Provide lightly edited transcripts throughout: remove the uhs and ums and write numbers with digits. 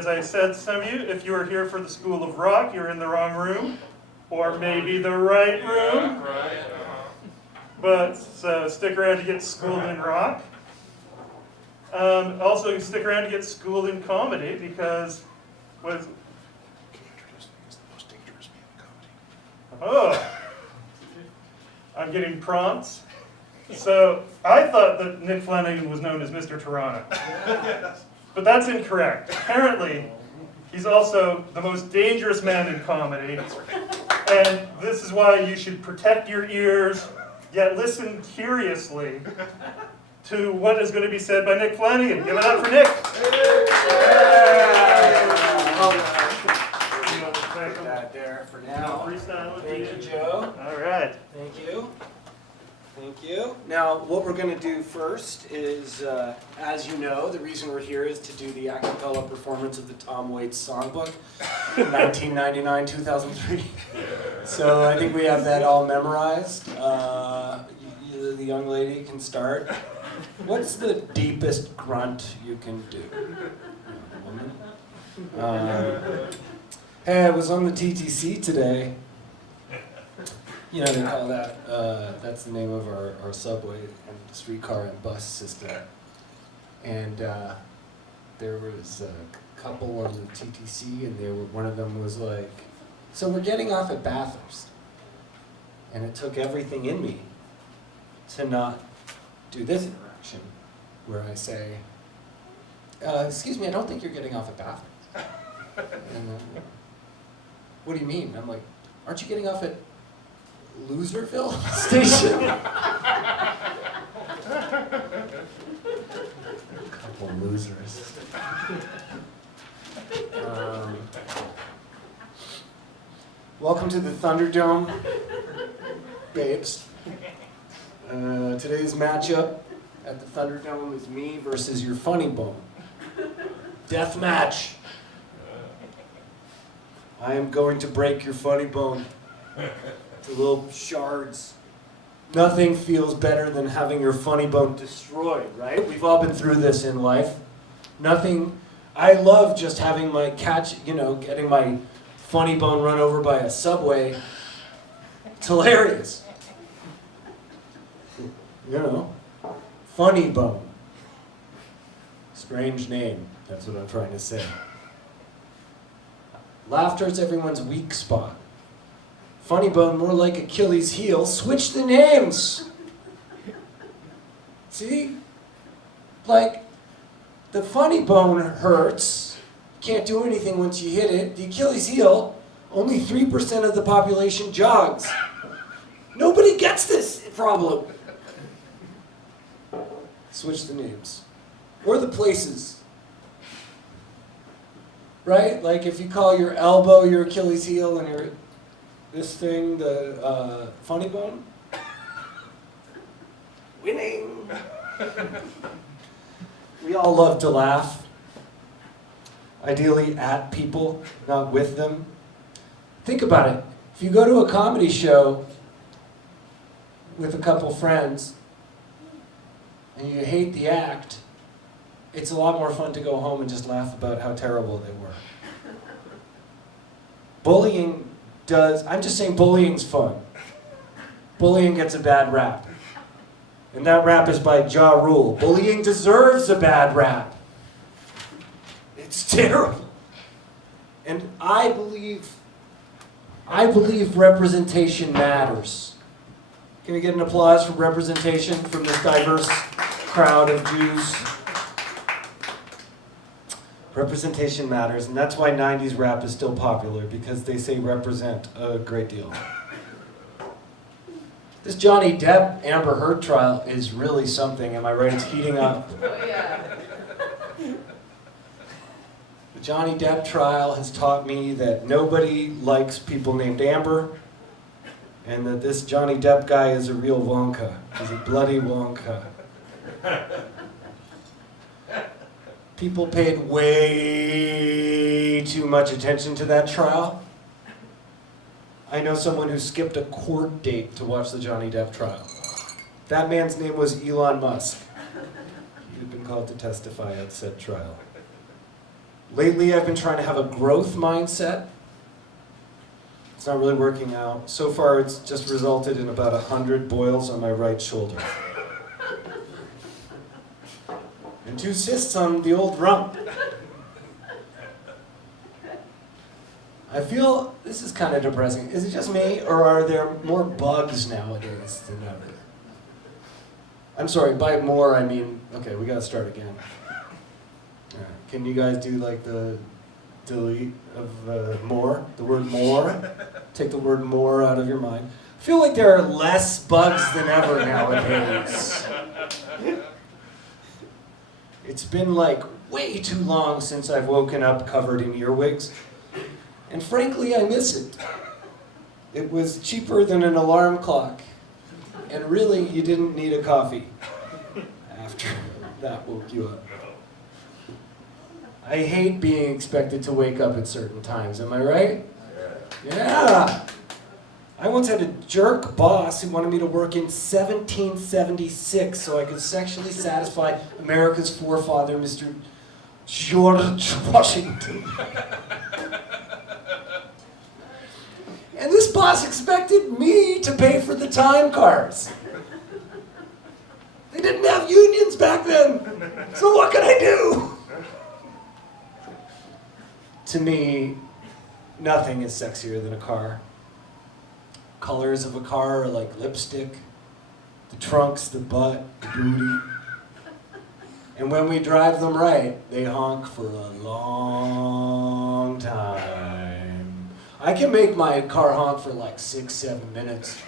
as I said to some of you, if you are here for the School of Rock, you're in the wrong room, or maybe the right room. But so stick around to get schooled in rock. Also, stick around to get schooled in comedy because with I'm getting prompts. So I thought that Nick Flanagan was known as Mr. Toronto. But that's incorrect. Apparently, he's also the most dangerous man in comedy. And this is why you should protect your ears, yet listen curiously to what is going to be said by Nick Flanagan. Give it up for Nick. There for now. Freestyle. Thank you, Joe. All right. Thank you. Thank you. Now, what we're going to do first is, as you know, the reason we're here is to do the a cappella performance of the Tom Waits songbook, 1999-2003. So I think we have that all memorized. The young lady can start. What's the deepest grunt you can do? Hey, I was on the TTC today. You know, they call that, that's the name of our subway and streetcar and bus system. And there was a couple on the TTC, and one of them was like, so we're getting off at Bathurst. And it took everything in me to not do this interaction, where I say, excuse me, I don't think you're getting off at Bathurst. And what do you mean? I'm like, aren't you getting off at Loserville Station? Couple of losers. Welcome to the Thunderdome, babes. Today's matchup at the Thunderdome is me versus your funny bone. Death match. I am going to break your funny bone to little shards. Nothing feels better than having your funny bone destroyed, right? We've all been through this in life. Nothing, I love just having my getting my funny bone run over by a subway. It's hilarious. You know, funny bone. Strange name, that's what I'm trying to say. Laughter is everyone's weak spot. Funny bone, more like Achilles' heel. Switch the names. See? Like, the funny bone hurts. Can't do anything once you hit it. The Achilles' heel, only 3% of the population jogs. Nobody gets this problem. Switch the names. Or the places. Right? Like if you call your elbow your Achilles' heel and your this thing the funny bone. Winning! We all love to laugh. Ideally at people, not with them. Think about it. If you go to a comedy show with a couple friends and you hate the act, it's a lot more fun to go home and just laugh about how terrible they were. Bullying I'm just saying bullying's fun. Bullying gets a bad rap. And that rap is by Ja Rule. Bullying deserves a bad rap. It's terrible. And I believe representation matters. Can we get an applause for representation from this diverse crowd of Jews? Representation matters, and that's why 90s rap is still popular, because they say represent a great deal. This Johnny Depp Amber Heard trial is really something, am I right? It's heating up. Oh, yeah. The Johnny Depp trial has taught me that nobody likes people named Amber, and that this Johnny Depp guy is a real Wonka. He's a bloody Wonka. People paid way too much attention to that trial. I know someone who skipped a court date to watch the Johnny Depp trial. That man's name was Elon Musk. He had been called to testify at said trial. Lately, I've been trying to have a growth mindset. It's not really working out. So far, it's just resulted in about 100 boils on my right shoulder. And 2 cysts on the old rump. I feel this is kind of depressing. Is it just me, or are there more bugs nowadays than ever? I'm sorry, by more I mean, okay, we gotta start again. All right. Can you guys do like the delete of more? The word more? Take the word more out of your mind. I feel like there are less bugs than ever nowadays. It's been like way too long since I've woken up covered in earwigs. And frankly, I miss it. It was cheaper than an alarm clock. And really, you didn't need a coffee after that woke you up. I hate being expected to wake up at certain times, am I right? Yeah. I once had a jerk boss who wanted me to work in 1776 so I could sexually satisfy America's forefather, Mr. George Washington. And this boss expected me to pay for the time cards. They didn't have unions back then, so what could I do? To me, nothing is sexier than a car. Colors of a car are like lipstick, the trunks, the butt, the booty. And when we drive them right, they honk for a long time. I can make my car honk for like 6-7 minutes.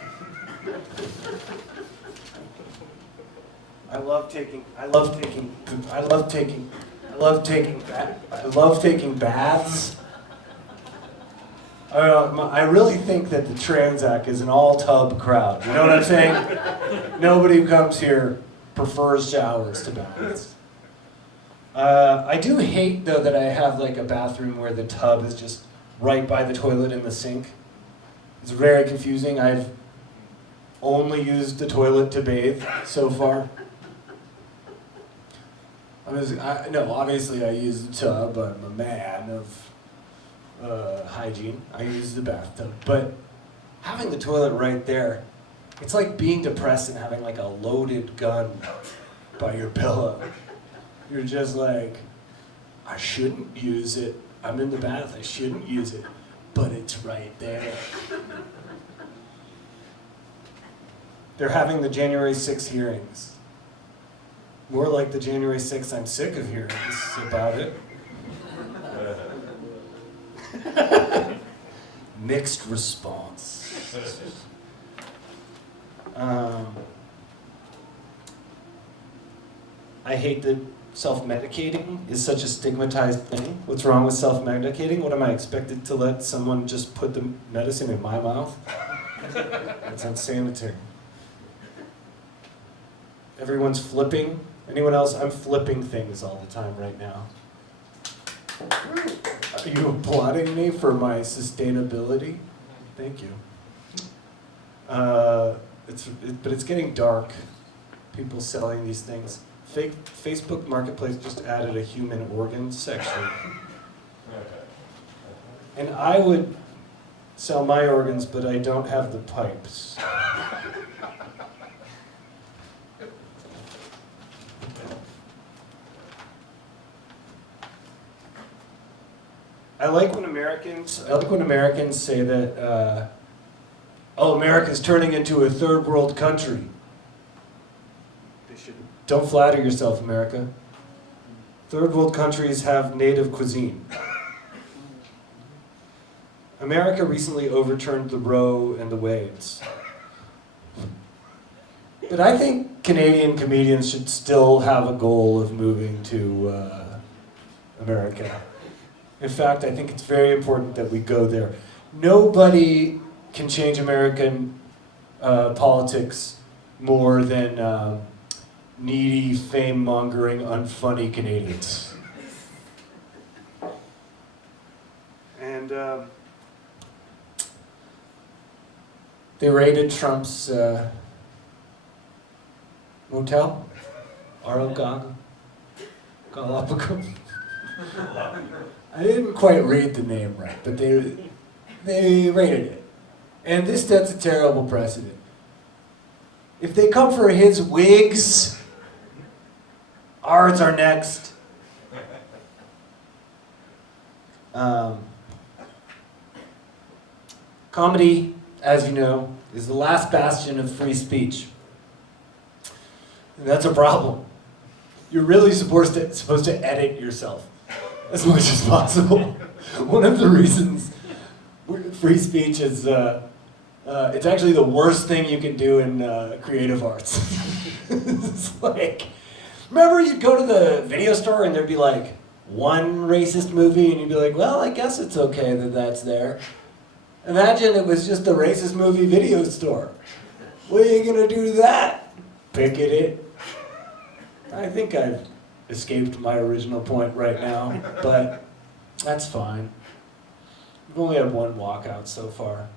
I love taking baths. I really think that the Tranzac is an all-tub crowd. You know what I'm saying? Nobody who comes here prefers showers to baths. I do hate, though, that I have like a bathroom where the tub is just right by the toilet and the sink. It's very confusing. I've only used the toilet to bathe so far. Obviously I use the tub. I'm a man of hygiene. I use the bathtub. But having the toilet right there, it's like being depressed and having like a loaded gun by your pillow. You're just like, I shouldn't use it. I'm in the bath, I shouldn't use it, but it's right there. They're having the January 6th hearings. More like the January 6th I'm sick of hearings about it. Mixed response. I hate that self-medicating is such a stigmatized thing. What's wrong with self-medicating? What am I expected to let someone just put the medicine in my mouth? That's unsanitary. Everyone's flipping. Anyone else? I'm flipping things all the time right now. Are you applauding me for my sustainability? Thank you. But it's getting dark. People selling these things. Facebook Marketplace just added a human organ section. And I would sell my organs, but I don't have the pipes. I like when Americans say that, America's turning into a third world country. Don't flatter yourself, America. Third world countries have native cuisine. America recently overturned the Roe and the Wades. But I think Canadian comedians should still have a goal of moving to America. In fact, I think it's very important that we go there. Nobody can change American politics more than needy, fame-mongering, unfunny Canadians. And they raided Trump's motel, Galapagos. I didn't quite read the name right, but they rated it. And this sets a terrible precedent. If they come for his wigs, ours are next. Comedy, as you know, is the last bastion of free speech. And that's a problem. You're really supposed to edit yourself as much as possible. One of the reasons free speech is, it's actually the worst thing you can do in creative arts. It's like, remember you'd go to the video store and there'd be like one racist movie and you'd be like, well, I guess it's okay that that's there. Imagine it was just a racist movie video store. What are you gonna do to that? Picket it? I think I've escaped my original point right now, but that's fine. We've only had one walkout so far.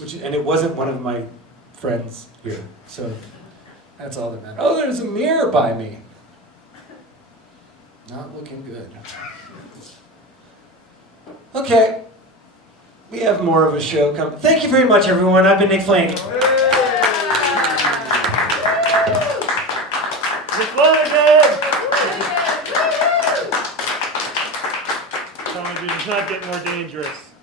And it wasn't one of my friends here, so that's all that matters. Oh, there's a mirror by me. Not looking good. Okay, we have more of a show coming. Thank you very much, everyone. I've been Nick Flanagan. Flanagan! Comedy does not get more dangerous.